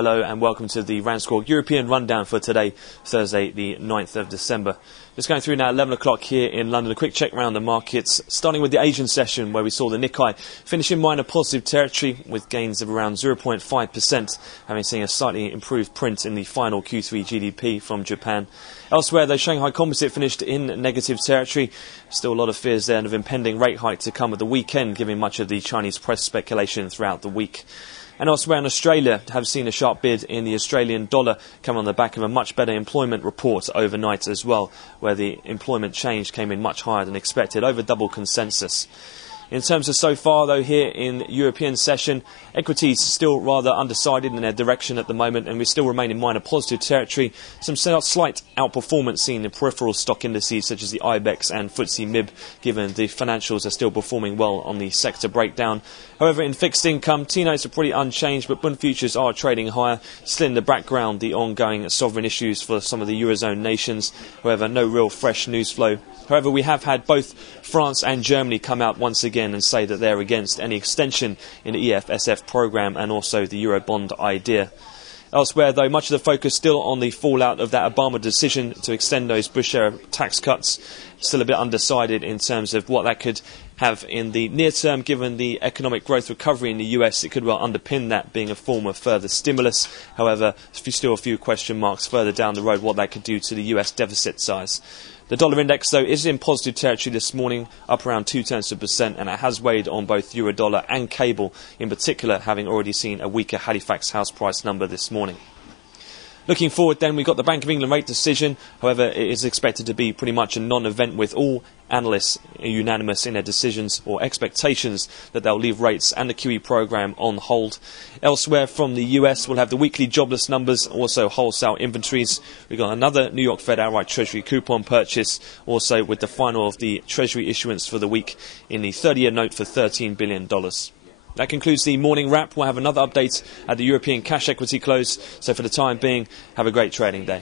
Hello and welcome to the RANsquawk European Rundown for today, Thursday the 9th of December. Just going through now 11 o'clock here in London. A quick check around the markets, starting with the Asian session where we saw the Nikkei finish in minor positive territory with gains of around 0.5%, having seen a slightly improved print in the final Q3 GDP from Japan. Elsewhere, the Shanghai Composite finished in negative territory. Still a lot of fears there of impending rate hike to come at the weekend, given much of the Chinese press speculation throughout the week. And elsewhere in Australia, have seen a sharp bid in the Australian dollar come on the back of a much better employment report overnight as well, where the employment change came in much higher than expected, over double consensus. In terms of so far, though, here in European session, equities still rather undecided in their direction at the moment, and we still remain in minor positive territory. Some slight outperformance seen in peripheral stock indices such as the IBEX and FTSE MIB, given the financials are still performing well on the sector breakdown. However, in fixed income, T-notes are pretty unchanged, but bond futures are trading higher. Still in the background, the ongoing sovereign issues for some of the Eurozone nations. However, no real fresh news flow. However, we have had both France and Germany come out once again and say that they're against any extension in the EFSF programme and also the Eurobond idea. Elsewhere, though, much of the focus still on the fallout of that Obama decision to extend those Bush-era tax cuts. Still a bit undecided in terms of what that could have in the near term, given the economic growth recovery in the US. It could well underpin that being a form of further stimulus. However, still a few question marks further down the road what that could do to the US deficit size. The dollar index, though, is in positive territory this morning, up around 0.2%, and it has weighed on both euro-dollar and cable, in particular, having already seen a weaker Halifax house price number this morning. Looking forward then, we've got the Bank of England rate decision. However, it is expected to be pretty much a non-event, with all analysts unanimous in their decisions or expectations that they'll leave rates and the QE programme on hold. Elsewhere from the US, we'll have the weekly jobless numbers, also wholesale inventories. We've got another New York Fed outright Treasury coupon purchase, also with the final of the Treasury issuance for the week in the 30-year note for $13 billion. That concludes the morning wrap. We'll have another update at the European cash equity close. So for the time being, have a great trading day.